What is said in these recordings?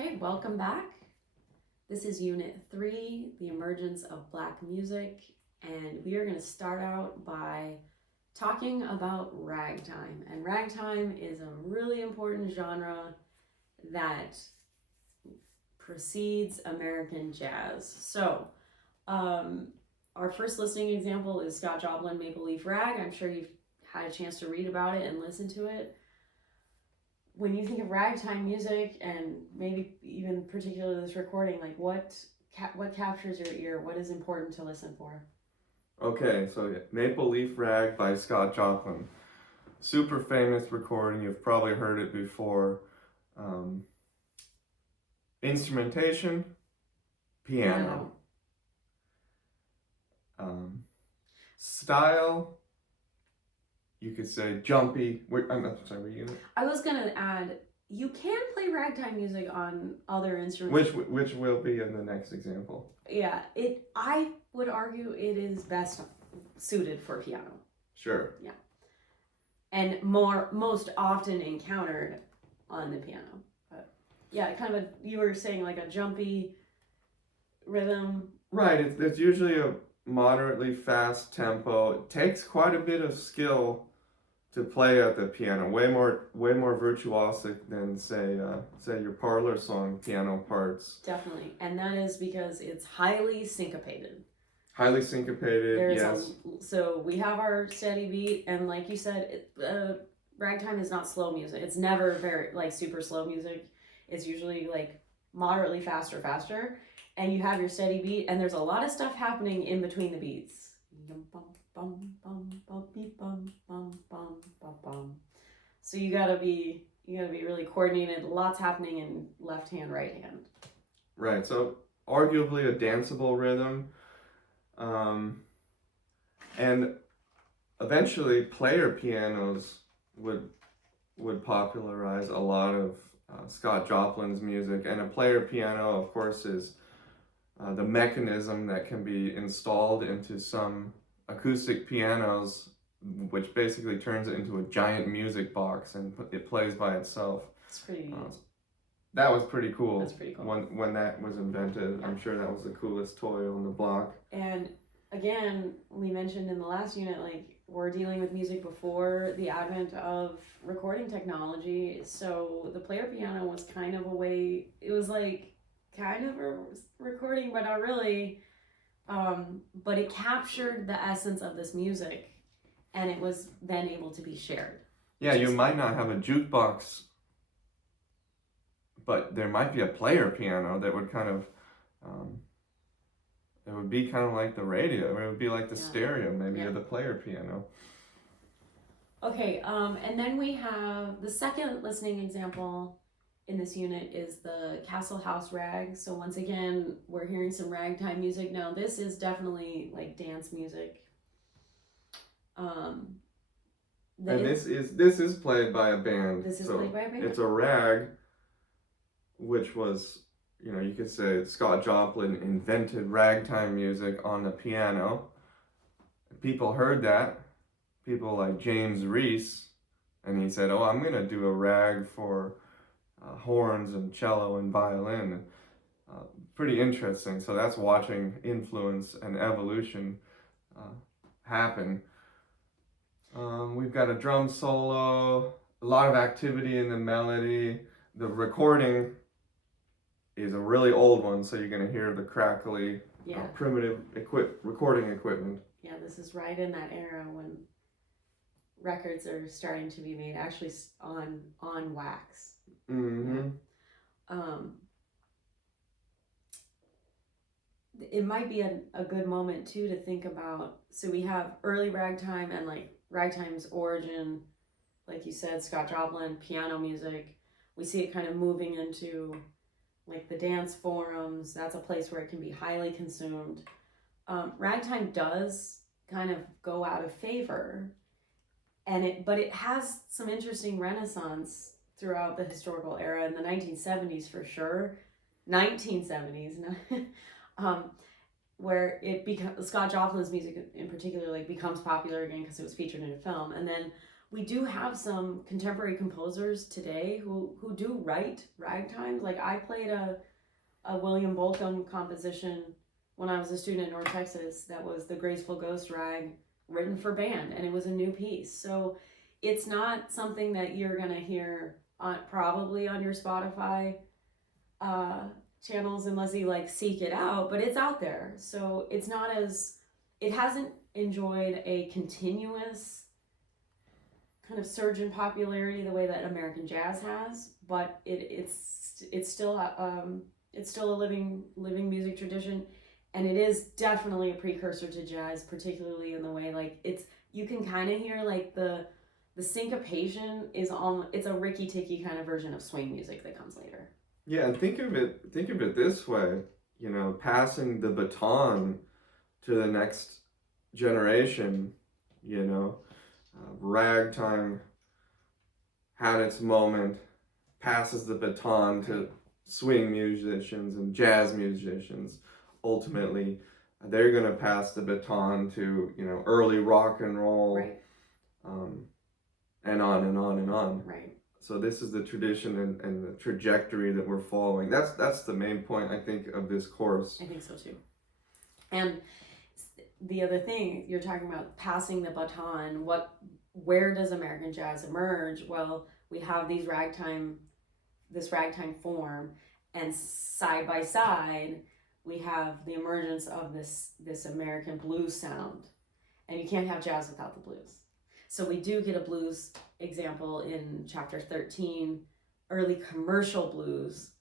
Okay, welcome back. This is Unit 3, The Emergence of Black Music, and we are going to start out by talking about ragtime. And ragtime is a really important genre that precedes American jazz. So, our first listening example is Scott Joplin, Maple Leaf Rag. I'm sure you've had a chance to read about it and listen to it. When you think of ragtime music, and maybe even particularly this recording, like what captures your ear? What is important to listen for? Okay, so Maple Leaf Rag by Scott Joplin. Super famous recording, you've probably heard it before. Instrumentation, piano. Style, you could say jumpy. I'm sorry, were you gonna? I was gonna add, you can play ragtime music on other instruments. Which will be in the next example. Yeah, I would argue it is best suited for piano. Sure. Yeah. And most often encountered on the piano. But yeah, kind of you were saying like a jumpy rhythm. Right, it's usually a moderately fast tempo. It takes quite a bit of skill to play at the piano, way more virtuosic than say your parlor song piano parts. Definitely, and that is because it's highly syncopated. Highly syncopated, yes. So we have our steady beat, and like you said, ragtime is not slow music. It's never very like super slow music. It's usually like moderately faster, and you have your steady beat, and there's a lot of stuff happening in between the beats. So you gotta be really coordinated. Lots happening in left hand, right hand. Right. So arguably a danceable rhythm, and eventually player pianos would popularize a lot of Scott Joplin's music. And a player piano, of course, is the mechanism that can be installed into some acoustic pianos, which basically turns it into a giant music box and it plays by itself. It's pretty. That was pretty cool. That's pretty cool. When that was invented, I'm sure that was the coolest toy on the block. And again, we mentioned in the last unit, like we're dealing with music before the advent of recording technology. So the player piano was kind of a way. It was like kind of a recording, but not really. But it captured the essence of this music, and it was then able to be shared. Yeah, you might not have a jukebox, but there might be a player piano that would kind of, it would be kind of like the radio. It would be like the stereo, maybe, of the player piano. Okay, and then we have the second listening example in this unit is the Castle House Rag. So once again, we're hearing some ragtime music. Now this is definitely like dance music. And this is played by a band. This is played by a band. It's a rag, which was, you could say Scott Joplin invented ragtime music on the piano. People heard that. People like James Reese, and he said, "Oh, I'm gonna do a rag for horns and cello and violin." Pretty interesting. So that's watching influence and evolution happen. We've got a drum solo, a lot of activity in the melody. The recording is a really old one, so you're going to hear the crackly, primitive recording equipment. Yeah, this is right in that era when records are starting to be made, actually on wax. Mm-hmm. It might be a good moment too to think about. So we have early ragtime and like ragtime's origin, like you said, Scott Joplin, piano music. We see it kind of moving into like the dance forums. That's a place where it can be highly consumed. Ragtime does kind of go out of favor, but it has some interesting renaissance throughout the historical era in the 1970s for sure. 1970s, where it becomes Scott Joplin's music in particular like becomes popular again because it was featured in a film, and then we do have some contemporary composers today who do write ragtime. Like I played a William Bolcom composition when I was a student in North Texas that was the Graceful Ghost Rag, written for band, and it was a new piece. So it's not something that you're gonna hear probably on your Spotify channels unless you like seek it out, but it's out there. So it's not as, it hasn't enjoyed a continuous kind of surge in popularity the way that American jazz has, but it's still a living music tradition, and it is definitely a precursor to jazz, particularly in the way like you can kind of hear like the syncopation is on, it's a Ricky Ticky kind of version of swing music that comes later. Yeah, and think of it this way, you know, passing the baton to the next generation, you know, ragtime had its moment, passes the baton to swing musicians and jazz musicians. Ultimately, they're going to pass the baton to, you know, early rock and roll, right. And on and on and on. Right. So this is the tradition and the trajectory that we're following. That's the main point, I think, of this course. I think so too. And the other thing, you're talking about passing the baton, where does American jazz emerge? Well, we have this ragtime form, and side by side we have the emergence of this American blues sound. And you can't have jazz without the blues. So we do get a blues example in chapter 13, early commercial blues,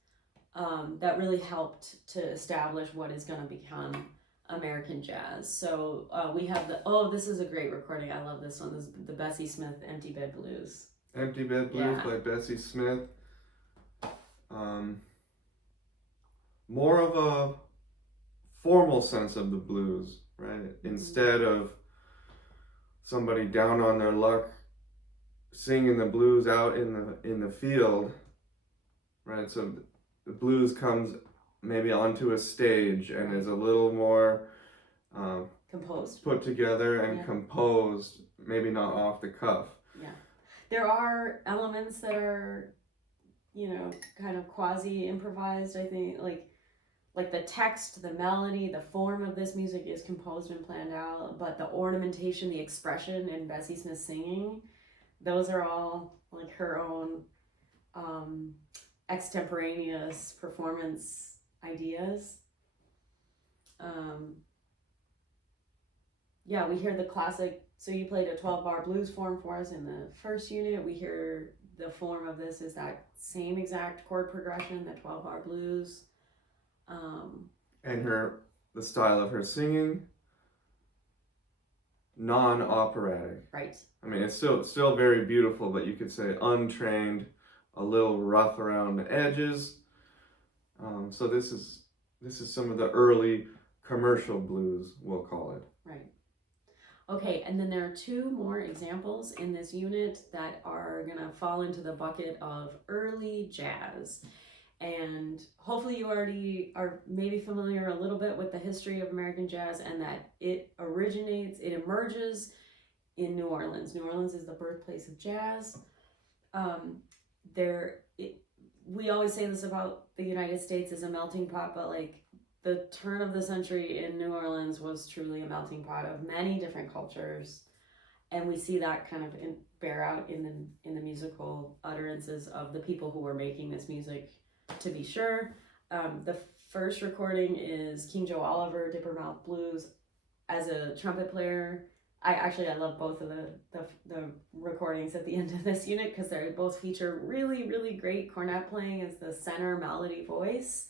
that really helped to establish what is going to become American jazz. So we have this is a great recording. I love this one. This is the Bessie Smith Empty Bed Blues. Empty Bed Blues by Bessie Smith. More of a formal sense of the blues, right? Instead of somebody down on their luck singing the blues out in the field, right? So the blues comes maybe onto a stage and is a little more composed, put together and composed, maybe not off the cuff. Yeah, there are elements that are, you know, kind of quasi improvised. I think like the text, the melody, the form of this music is composed and planned out, but the ornamentation, the expression in Bessie Smith's singing, those are all like her own extemporaneous performance ideas. We hear the classic, so you played a 12-bar blues form for us in the first unit. We hear the form of this is that same exact chord progression, the 12-bar blues. And the style of her singing, non-operatic. Right. I mean, it's still very beautiful, but you could say untrained, a little rough around the edges. So this is some of the early commercial blues, we'll call it. Right. Okay, and then there are two more examples in this unit that are gonna fall into the bucket of early jazz. And hopefully you already are maybe familiar a little bit with the history of American jazz, and that it emerges in New Orleans. New Orleans is the birthplace of jazz. We always say this about the United States as a melting pot, but like the turn of the century in New Orleans was truly a melting pot of many different cultures. And we see that kind of bear out in the musical utterances of the people who were making this music. To be sure, the first recording is King Joe Oliver, Dipper Mouth Blues, as a trumpet player. I love both of the recordings at the end of this unit because they both feature really, really great cornet playing as the center melody voice.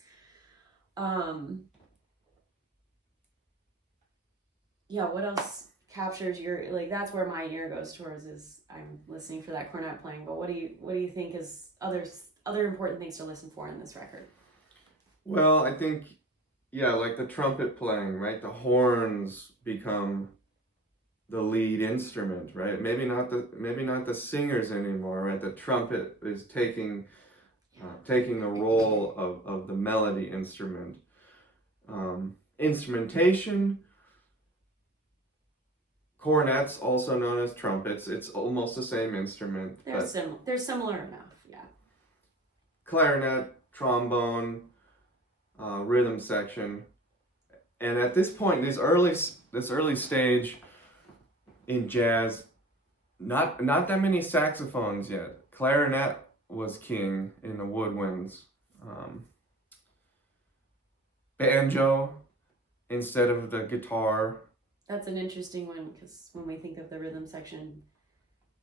What else captures your, like, that's where my ear goes towards, is I'm listening for that cornet playing. But what do you think is other important things to listen for in this record? Well, I think, like the trumpet playing, right? The horns become the lead instrument, right? Maybe not the singers anymore, right? The trumpet is taking the role of the melody instrument. Instrumentation, cornets, also known as trumpets. It's almost the same instrument. They're similar enough, yeah. Clarinet, trombone, rhythm section, and at this point, this early stage in jazz, not that many saxophones yet. Clarinet was king in the woodwinds. Banjo instead of the guitar. That's an interesting one because when we think of the rhythm section,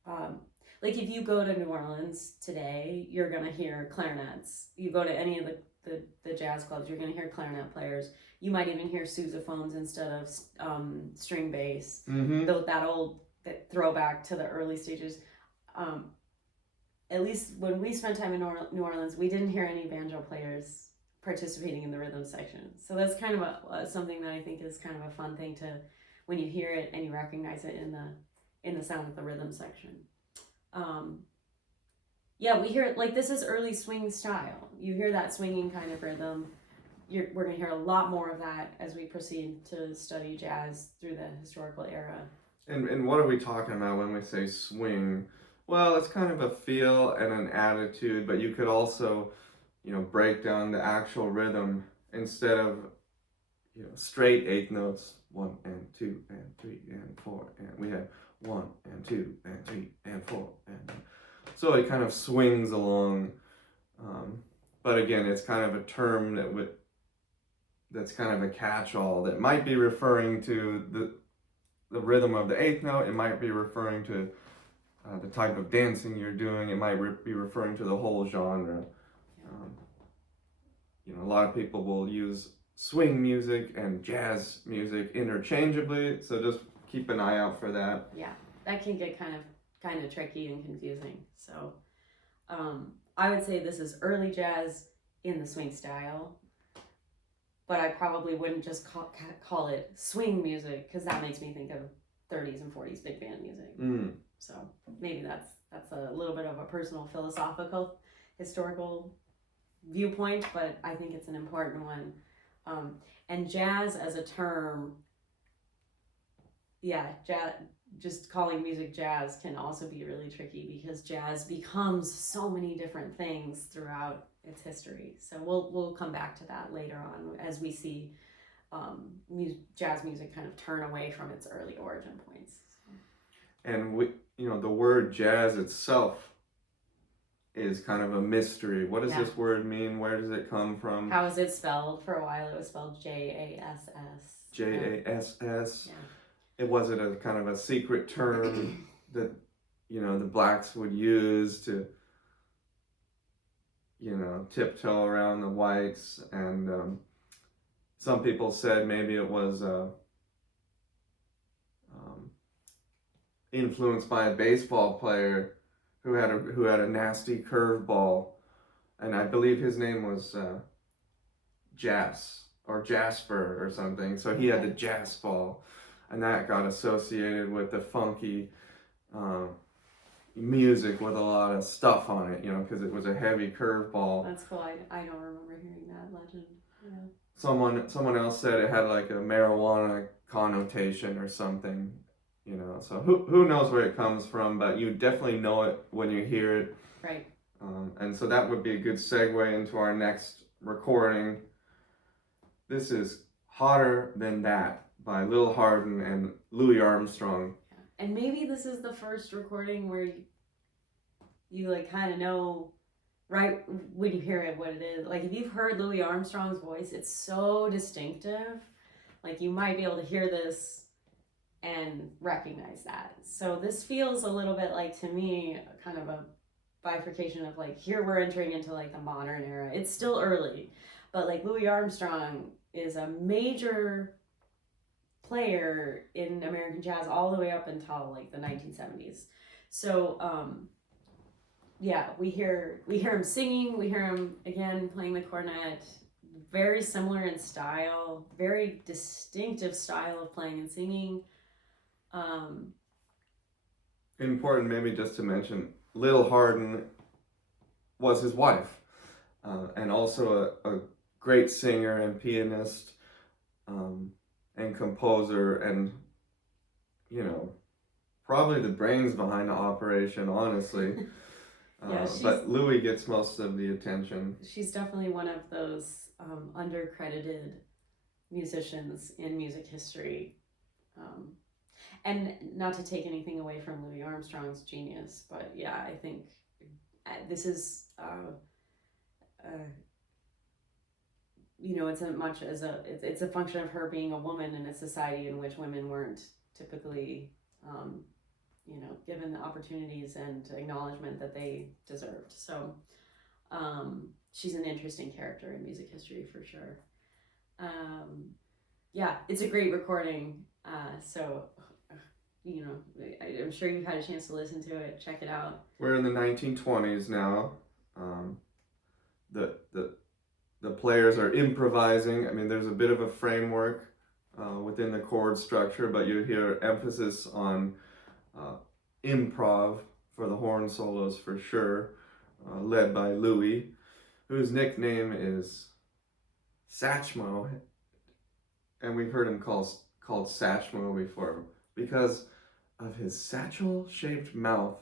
like if you go to New Orleans today, you're gonna hear clarinets. You go to any of the jazz clubs, you're gonna hear clarinet players. You might even hear sousaphones instead of string bass. Mm-hmm. That throwback to the early stages. At least when we spent time in New Orleans, we didn't hear any banjo players participating in the rhythm section. So that's kind of something that I think is kind of a fun thing to, when you hear it and you recognize it in the sound of the rhythm section. Yeah, we hear it like this is early swing style. You hear that swinging kind of rhythm. We're going to hear a lot more of that as we proceed to study jazz through the historical era. And what are we talking about when we say swing? Well, it's kind of a feel and an attitude, but you could also, break down the actual rhythm instead of, straight 8 notes, 1 and 2 and 3 and 4, and we have 1 and 2 and 3 and 4, and so it kind of swings along. But again, it's kind of a term that's kind of a catch-all that might be referring to the rhythm of the 8th note. It might be referring to the type of dancing you're doing. It might be referring to the whole genre. A lot of people will use swing music and jazz music interchangeably, so just keep an eye out for that. Yeah, that can get kind of tricky and confusing. So I would say this is early jazz in the swing style, but I probably wouldn't just call it swing music because that makes me think of 30s and 40s big band music. So maybe that's a little bit of a personal philosophical historical viewpoint, but I think it's an important one. And jazz as a term, just calling music jazz can also be really tricky because jazz becomes so many different things throughout its history. So we'll come back to that later on as we see jazz music kind of turn away from its early origin points. And the word jazz itself is kind of a mystery. What does this word mean? Where does it come from? How is it spelled? For a while it was spelled J-A-S-S. J-A-S-S. Yeah. Was it a kind of a secret term that, the blacks would use to, tiptoe around the whites? And some people said maybe it was influenced by a baseball player who had a nasty curveball, and I believe his name was Jasper or something. So he had the Jas ball, and that got associated with the funky music with a lot of stuff on it, because it was a heavy curveball. That's cool. I don't remember hearing that legend. Yeah. Someone else said it had like a marijuana connotation or something. So who knows where it comes from, but you definitely know it when you hear it. Right. And so that would be a good segue into our next recording. This is Hotter Than That by Lil Hardin and Louis Armstrong. And maybe this is the first recording where you like kind of know right when you hear it what it is. Like if you've heard Louis Armstrong's voice, it's so distinctive. Like you might be able to hear this and recognize that. So this feels a little bit like, to me, kind of a bifurcation of like, here we're entering into like the modern era. It's still early, but like Louis Armstrong is a major player in American jazz all the way up until like the 1970s. So we hear him singing, we hear him again playing the cornet, very similar in style, very distinctive style of playing and singing. Important maybe just to mention, Lil Hardin was his wife, and also a great singer and pianist, and composer, and you know, probably the brains behind the operation, honestly. Yeah, But Louis gets most of the attention. She's definitely one of those undercredited musicians in music history. And not to take anything away from Louis Armstrong's genius, but yeah, I think this is, it's as much as it's a function of her being a woman in a society in which women weren't typically, given the opportunities and acknowledgement that they deserved. So she's an interesting character in music history for sure. Yeah, it's a great recording. So, I'm sure you've had a chance to listen to it. Check it out. We're in the 1920s now. The players are improvising. I mean, there's a bit of a framework within the chord structure, but you hear emphasis on improv for the horn solos for sure, led by Louis, whose nickname is Satchmo, and we've heard him called Satchmo before because of his satchel-shaped mouth,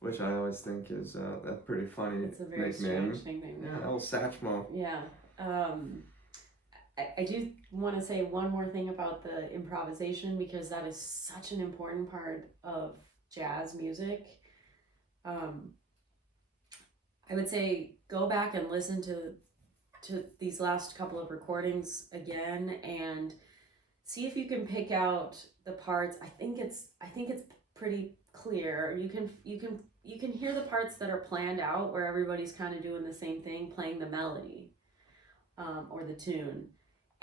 which I always think is a pretty funny it's a very nickname. Strange nickname. Yeah, old Satchmo. Yeah. I do want to say one more thing about the improvisation because that is such an important part of jazz music. I would say go back and listen to these last couple of recordings again and see if you can pick out the parts. I think it's pretty clear. You can hear the parts that are planned out where everybody's kind of doing the same thing, playing the melody or the tune.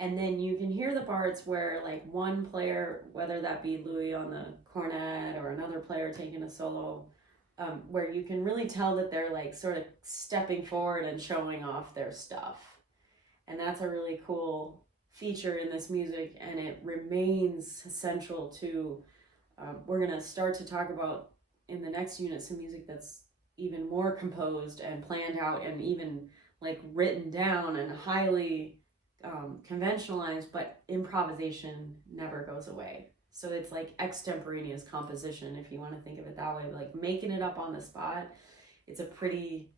And then you can hear the parts where like one player, whether that be Louis on the cornet or another player taking a solo, where you can really tell that they're like sort of stepping forward and showing off their stuff. And that's a really cool feature in this music, and it remains central to, we're going to start to talk about in the next unit some music that's even more composed and planned out and even like written down and highly conventionalized, but improvisation never goes away. So it's like extemporaneous composition, if you want to think of it that way, like making it up on the spot. It's a pretty,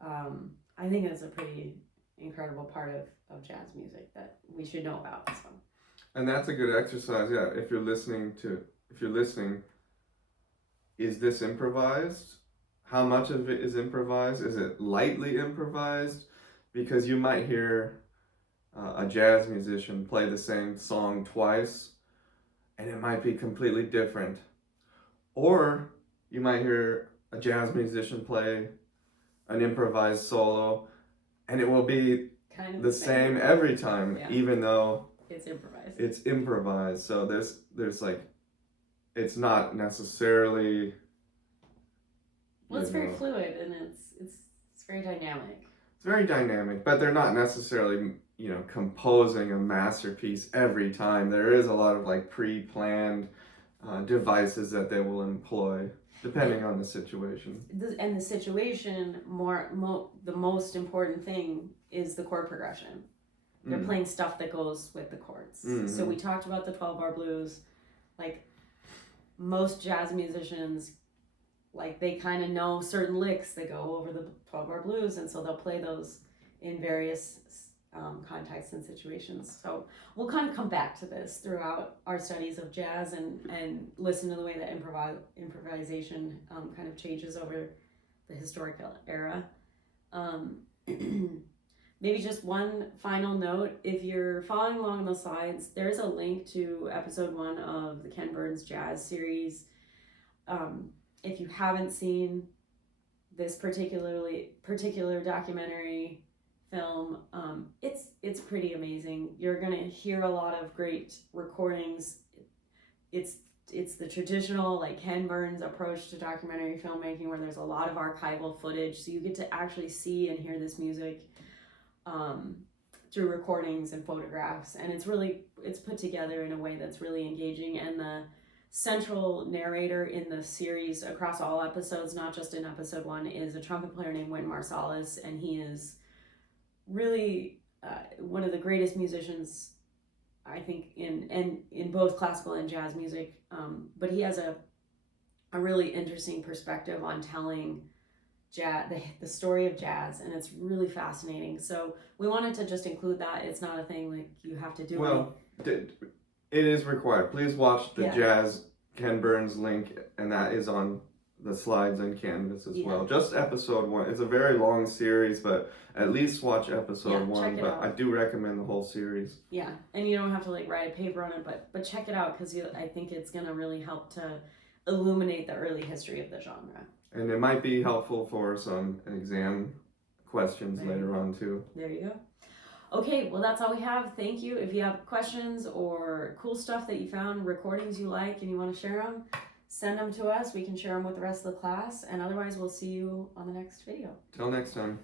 I think it's a pretty incredible part of jazz music that we should know about. So. And that's a good exercise, yeah. If you're listening, is this improvised? How much of it is improvised? Is it lightly improvised? Because you might hear a jazz musician play the same song twice, and it might be completely different. Or you might hear a jazz musician play an improvised solo, and it will be kind of the same every time, yeah. Even though it's improvised. So there's like, it's not necessarily. Well, it's very fluid and it's very dynamic. It's very dynamic, but they're not necessarily, composing a masterpiece every time. There is a lot of like pre-planned devices that they will employ depending on the situation. And the situation, the most important thing is the chord progression. They're playing stuff that goes with the chords. Mm-hmm. So we talked about the 12-bar blues. Like most jazz musicians, like they kind of know certain licks that go over the 12-bar blues, and so they'll play those in various contexts and situations. So we'll kind of come back to this throughout our studies of jazz and listen to the way that improvisation kind of changes over the historical era. Maybe just one final note, if you're following along on the slides, there's a link to episode 1 of the Ken Burns Jazz series. If you haven't seen this particular documentary film, it's pretty amazing. You're gonna hear a lot of great recordings. It's the traditional like Ken Burns approach to documentary filmmaking, where there's a lot of archival footage, so you get to actually see and hear this music through recordings and photographs, and it's put together in a way that's really engaging. And the central narrator in the series across all episodes, not just in episode 1, is a trumpet player named Wynton Marsalis, and he is really one of the greatest musicians I think in both classical and jazz music. But he has a really interesting perspective on telling jazz, the story of jazz, and it's really fascinating. So we wanted to just include that. It's not a thing like you have to do. Well, it is required. Please watch the Jazz Ken Burns link, and that is on the slides and Canvas as well. Just episode 1. It's a very long series, but at least watch episode 1. But I do recommend the whole series. Yeah, and you don't have to like write a paper on it, but check it out because I think it's gonna really help to illuminate the early history of the genre. And it might be helpful for some exam questions later on too. There you go. Okay, well that's all we have. Thank you. If you have questions or cool stuff that you found, recordings you like and you want to share them, send them to us. We can share them with the rest of the class. And otherwise, we'll see you on the next video. Till next time.